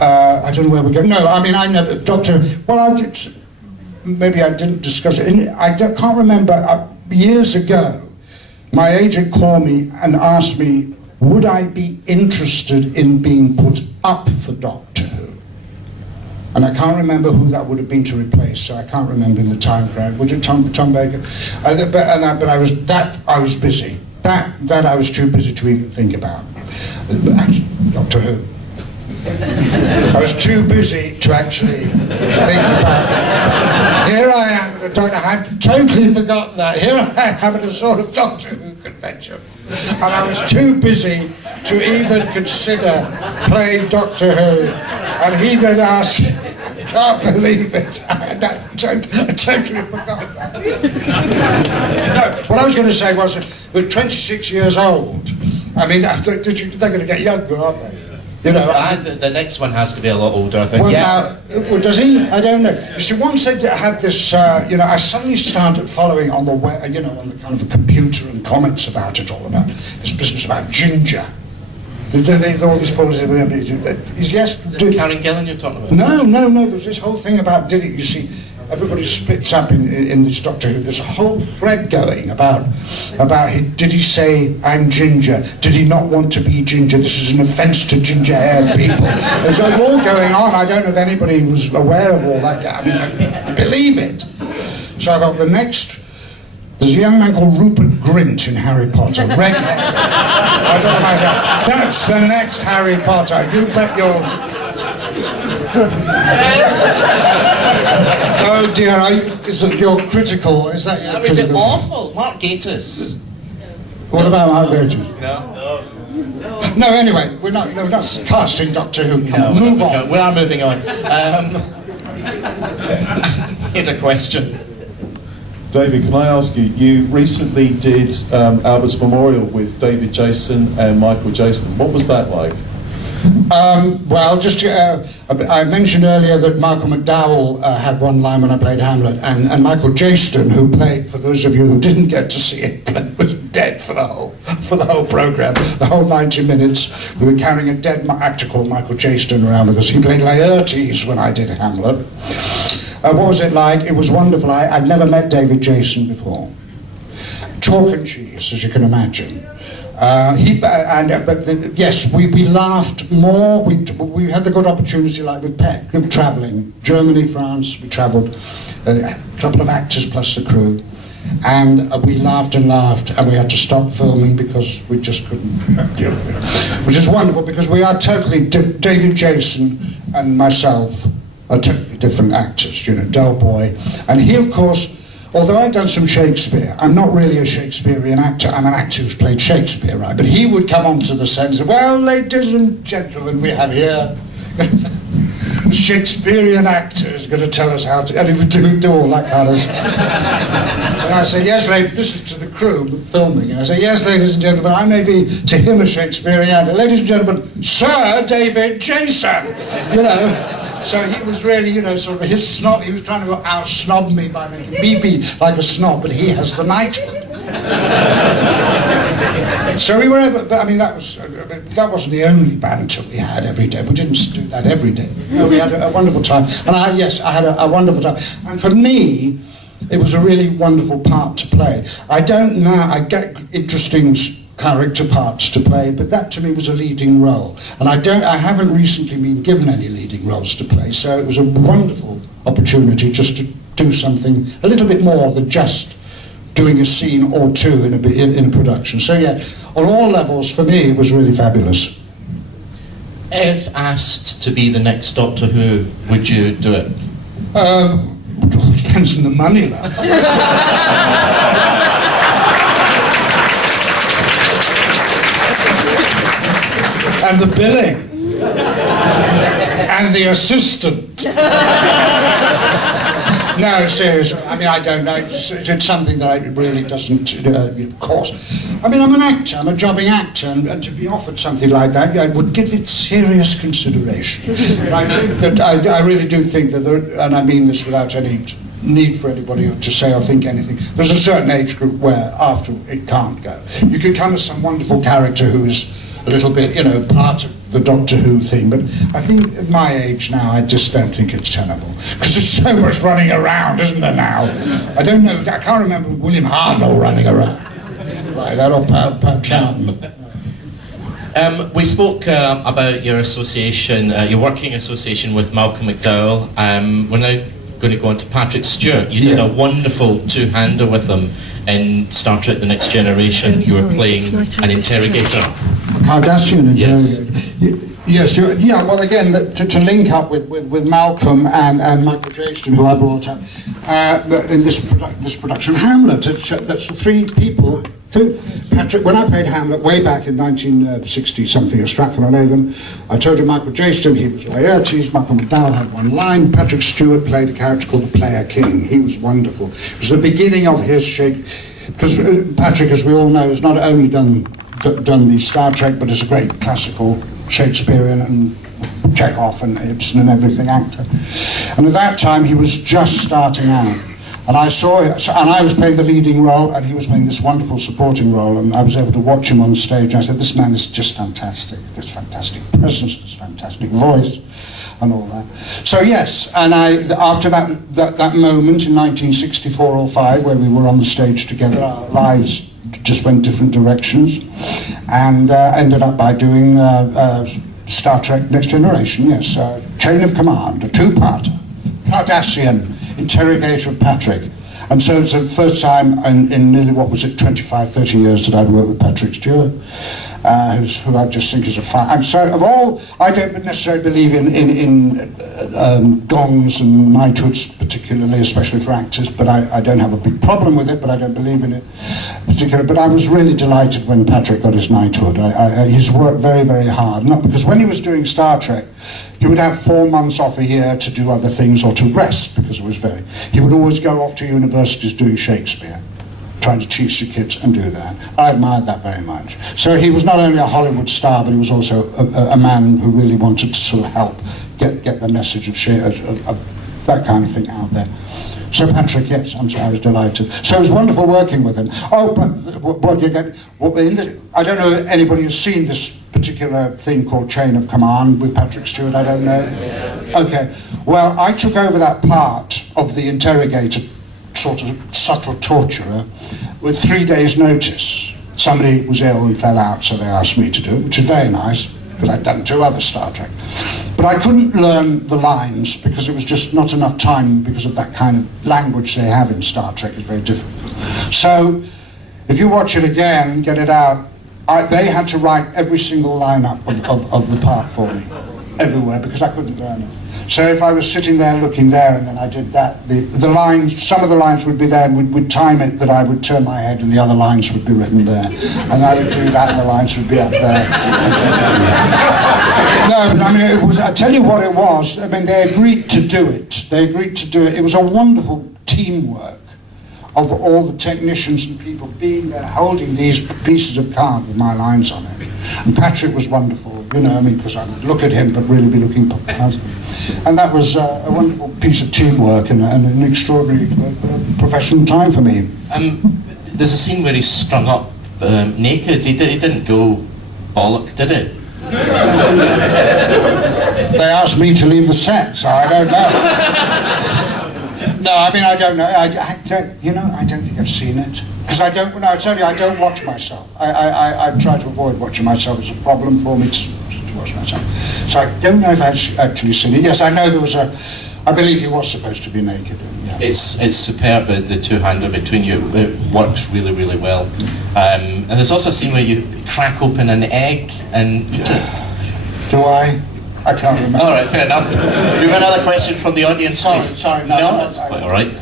I don't know where we go. No, I mean, I never, maybe I didn't discuss it. Can't remember, years ago, my agent called me and asked me, would I be interested in being put up for Doctor Who? And I can't remember who that would have been to replace, so I can't remember in the time frame. Would it Tom Baker? But I was busy. That I was too busy to even think about. Actually, Doctor Who. I was too busy to actually think about. Here I am at a Doctor. I had totally forgotten that. Here I am at a sort of Doctor Who convention, and I was too busy to even consider playing Doctor Who. And he then asked, I can't believe it. I totally forgot that. No, what I was going to say was, we're 26 years old. I mean, they're going to get younger, aren't they? You know, the next one has to be a lot older, I think. Well, yeah. Now, does he? I don't know. You see, once I had this, I suddenly started following on the web, on the kind of a computer and comments about it, all about this business about ginger. All this policy. Yes. Karen Gillan you're talking about? No. There's this whole thing about did it? You see, everybody splits up in this Doctor Who. There's a whole thread going about did he say I'm ginger? Did he not want to be ginger? This is an offence to ginger-haired people. There's all going on. I don't know if anybody was aware of all that. I mean, I believe it. So I thought there's a young man called Rupert Grint in Harry Potter. Redhead. I don't know. That's the next Harry Potter. You bet your. Oh dear, you're critical. Is that your critical? That would be awful. Mark Gatiss. What about Mark Gatiss? No. No, anyway, we're not casting Doctor Who. Move on. We are moving on. Here's a question. David, can I ask you, you recently did Albert's Memorial with David Jason and Michael Jason. What was that like? Well, just I mentioned earlier that Malcolm McDowell had one line when I played Hamlet, and Michael Jason, who played, for those of you who didn't get to see it, was dead for the whole program, the whole 90 minutes. We were carrying a dead actor called Michael Jason around with us. He played Laertes when I did Hamlet. What was it like? It was wonderful. I'd never met David Jason before. Chalk and cheese, as you can imagine. Yes, we laughed more. We had the good opportunity, like with Peck, of travelling. Germany, France, we travelled. A couple of actors plus the crew. And we laughed and laughed, and we had to stop filming because we just couldn't deal with it. Which is wonderful, because we are totally, David Jason and myself are totally different actors, Del Boy. And he, of course, although I've done some Shakespeare, I'm not really a Shakespearean actor. I'm an actor who's played Shakespeare, right? But he would come onto the set and say, well, ladies and gentlemen, we have here the Shakespearean actor is going to tell us how to, and he would do all that kind of stuff. And I say, yes, ladies, this is to the crew filming. And I say, yes, ladies and gentlemen, I may be to him a Shakespearean actor. Ladies and gentlemen, Sir David Jason, So he was really, sort of his snob. He was trying to out-snob me by making me be like a snob, but he has the knighthood. So we were able, but I mean, that wasn't the only banter we had every day. We didn't do that every day. No, we had a wonderful time. And I had a wonderful time. And for me, it was a really wonderful part to play. I get interesting character parts to play, but that to me was a leading role. And I haven't recently been given any leading roles to play, so it was a wonderful opportunity just to do something a little bit more than just doing a scene or two in a production. So yeah, on all levels, for me, it was really fabulous. If asked to be the next Doctor Who, would you do it? Depends on the money level. And the billing, and the assistant. No, seriously, I mean, I don't know, it's something that really doesn't, of course. I mean, I'm an actor, I'm a jobbing actor, and to be offered something like that, I would give it serious consideration. I really do think that and I mean this without any need for anybody to say or think anything, there's a certain age group where after it can't go. You could come as some wonderful character who is a little bit, part of the Doctor Who thing, but I think at my age now, I just don't think it's tenable. Because there's so much running around, isn't there now? I don't know, I can't remember William Hartnell running around like that, or Pat Charlton. We spoke about your association, your working association with Malcolm McDowell. We're now going to go on to Patrick Stewart. You did a wonderful two-hander with him in Star Trek The Next Generation. You were playing an interrogator. Cardassian interrogator. Yes, yeah, well again, to link up with Malcolm and Michael Jaston, who I brought up in this production of Hamlet. That's the three people. Patrick, when I played Hamlet way back in 1960-something at Stratford-on-Avon, I told you Michael Jaston, he was Laertes, Malcolm McDowell had one line, Patrick Stewart played a character called the Player King. He was wonderful. It was the beginning of his because Patrick, as we all know, has not only done the Star Trek, but is a great classical Shakespearean and Chekhov and Ibsen and everything actor. And at that time, he was just starting out. And I saw it, and I was playing the leading role, and he was playing this wonderful supporting role, and I was able to watch him on stage. I said, this man is just fantastic. This fantastic presence, this fantastic voice, and all that. So yes, and after that moment in 1964 or 5, where we were on the stage together, our lives just went different directions, and ended up by doing Star Trek Next Generation, yes, Chain of Command, a two-parter, Cardassian interrogator of Patrick. And so it's the first time in nearly, 25, 30 years that I'd worked with Patrick Stewart, who I just think is a fan. I'm sorry, of all, I don't necessarily believe in gongs and knighthoods particularly, especially for actors, but I don't have a big problem with it, but I don't believe in it particularly. But I was really delighted when Patrick got his knighthood. He's worked very, very hard, not because when he was doing Star Trek, he would have 4 months off a year to do other things or to rest, because it was he would always go off to universities doing Shakespeare, trying to teach the kids and do that. I admired that very much. So he was not only a Hollywood star, but he was also a man who really wanted to sort of help get the message of that kind of thing out there. So Patrick, yes, I was delighted. So it was wonderful working with him. Oh, but what you get? I don't know if anybody has seen this particular thing called Chain of Command with Patrick Stewart. I don't know. Okay. Well, I took over that part of the interrogator, sort of subtle torturer, with 3 days' notice. Somebody was ill and fell out, so they asked me to do it, which is very nice, because I'd done 2 other Star Trek. But I couldn't learn the lines because it was just not enough time, because of that kind of language they have in Star Trek is very difficult. So if you watch it again, get it out, they had to write every single line up of the part for me, everywhere, because I couldn't learn it. So if I was sitting there looking there and then I did that, the lines, some of the lines would be there, and we'd time it that I would turn my head and the other lines would be written there. And I would do that and the lines would be up there. No, but I mean, I tell you what it was. I mean, they agreed to do it. It was a wonderful teamwork of all the technicians and people being there, holding these pieces of card with my lines on it. And Patrick was wonderful, you know, I mean, because I would look at him but really be looking past him. And that was a wonderful piece of teamwork and an extraordinary professional time for me. There's a scene where he's strung up naked. He didn't go bollock, did it? They asked me to leave the set, so I don't know. No, I mean, I don't know. I don't think I've seen it. Because I don't watch myself. I try to avoid watching myself. It's a problem for me to watch myself. So I don't know if I've actually seen it. Yes, I know there was I believe he was supposed to be naked. Yeah. It's superb, the two-hander between you. It works really, really well. And there's also a scene where you crack open an egg and eat it. Do I? I can't remember. All right, fair enough. You have another question from the audience, please? Sorry, no, that's quite all right.